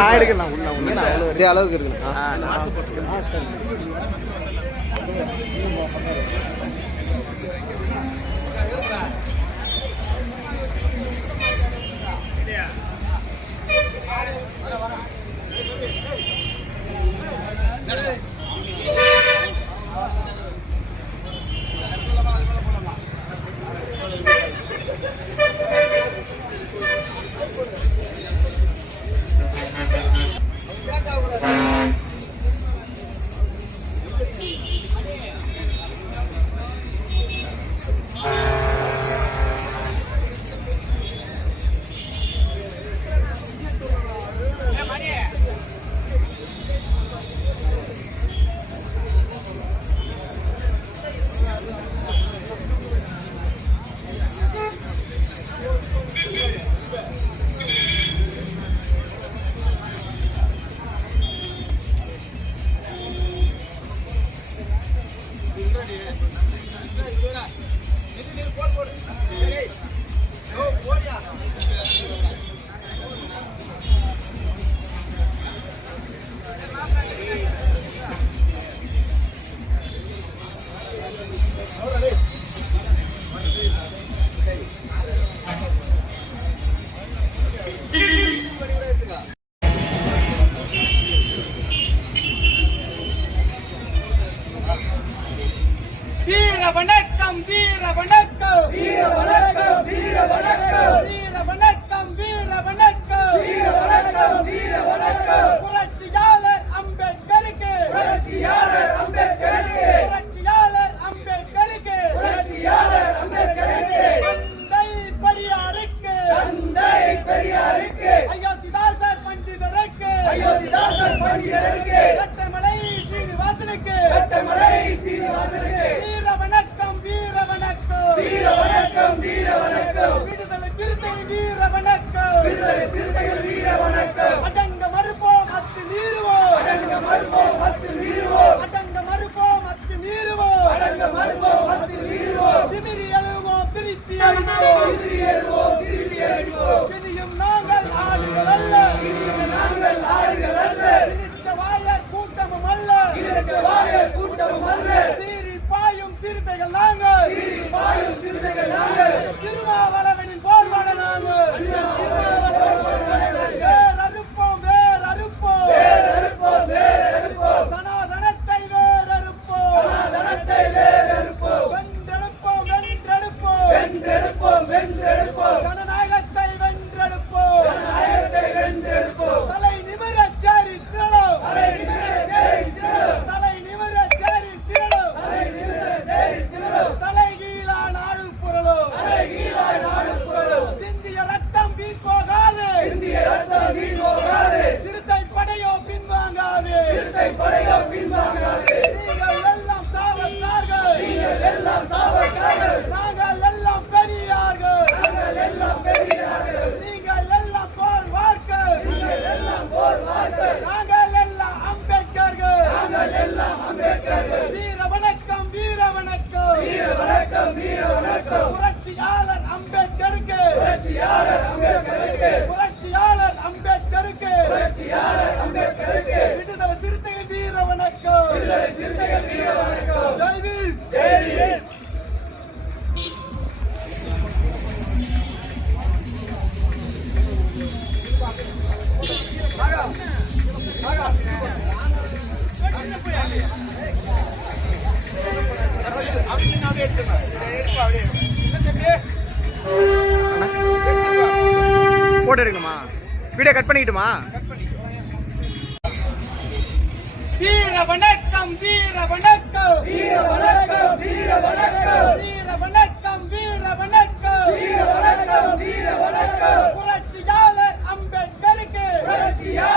நான் எடுக்கலாம் இதே அளவுக்கு இருக்குண்ணா. வணக்கம் வீர வணக்கம் வீர வணக்கம் வீர வணக்கம் வீர வணக்கம் வீர வணக்கம் வீர வணக்கம் வீர வணக்கம் புரட்சியாளர் அம்பேத்கருக்கு புரட்சியாளர் அம்பேத்கருக்கு புரட்சியாளர் அம்பேத்கருக்கு புரட்சியாளர் அம்பேத்கருக்கு தந்தை பெரியாருக்கு தந்தை பெரியாருக்கு அயோத்திதாசர் பண்டிதருக்கு அயோத்திதாசர் பண்டிதருக்கு கட்டமலை சீனிவாசனுக்கு கட்டமலை சீனிவாசனுக்கு வீர வணக்கம் வீர வணக்கம் விடுதலை சிறுத்தைகள் வீர வணக்கம் விடுதலை சிறுத்தைகள் வீர வணக்கம் அடங்க மறுப்போம் அத்து மீறுவோம் அடங்க மறுப்போம் அத்து மீறுவோம் அடங்க மறுப்போம் அத்து மீறுவோம் அடங்க மறுப்போம் அத்து மீறுவோம் திமிரி எழுவோம் திருப்பி அடிப்போம் திமிரி எழுவோம் திருப்பி அடிப்போம் இனியும் நாங்கள் ஆடுகள் அல்ல இனியும் நாங்கள் ஆடுகள் அல்ல இனிச்ச வாயர் கூட்டமும் அல்ல இனிச்ச வாயர் கூட்டமும் அல்ல சீறி பாயும் சிறுத்தைகள் நாங்கள் சீறி பாயும் சிறுத்தைகள் நாங்கள் திருமாவளவனின் போர்வட நாங்கள் வேர் அறுப்போம் வேர் அறுப்போம் வேர் அறுப்போம் வேர் அறுப்போம் சனாதனத்தை வேர் அறுப்போம் சனாதனத்தை வேர் அறுப்போம் வென்றெடுப்போம் வென்றெடுப்போம் வென்றெடுப்போம் வென்றெடுப்போம் ஜனநாயகத்தை வென்றெடுப்போம் ஜனநாயகத்தை வென்றெடுப்போம் தலை நிமிர சேரி திரளும் தலை நிமிர சேரி திரளும் தலை நிமிர சேரி திரளும் தலை நிமிர சேரி திரளும் தலை கீழா நாடு புரளும் தலை கீழா நாடு புரளும் சிந்திய ரத்தம் வீண் போகாது சிந்திய ரத்தம் வீண் போகாது சிறுத்தை படையோ பின்வாங்காது சிறுத்தை படையோ பின்வாங்காது நீங்கள் எல்லாம் சாவக்கார்கள் நீங்கள் எல்லாம் சாவக்கார்கள் நாங்கள் எல்லாம் பெரியார்கள் நாங்கள் எல்லாம் பெரியார்கள் நீங்கள் எல்லாம் போர்வார்கள் நீங்கள் எல்லாம் போர்வார்கள் நாங்கள் எல்லாம் அம்பேத்கர்கள் நாங்கள் எல்லாம் அம்பேத்கர்கள் வீர வணக்கம் வீர வணக்கம் வீர வணக்கம் வீர வணக்கம் புரட்சியாளர் அம்பேத்கருக்கு புரட்சியாளர் அம்பேத்கருக்கு புரட்சியாளர் அம்பேத்கருக்கு புரட்சியாளர் அம்பேத்கருக்கு விடுதலை சிறுத்தைகள் வீர வணக்கம் விடுதலை சிறுத்தைகள் வீர வணக்கம் ஜெய் பீம் ஜெய் பீம் போட்டோ எடுக்கணுமா வீடியோ கட் பண்ணிக்கிட்டுமா வீர வணக்கம் வீர வணக்கம் வீர வணக்கம் வீர வணக்கம் வீர வணக்கம் வீர வணக்கம் வீர வணக்கம் வீர வணக்கம் புரட்சியாளர் அம்பேத்கருக்கு புரட்சியாளர்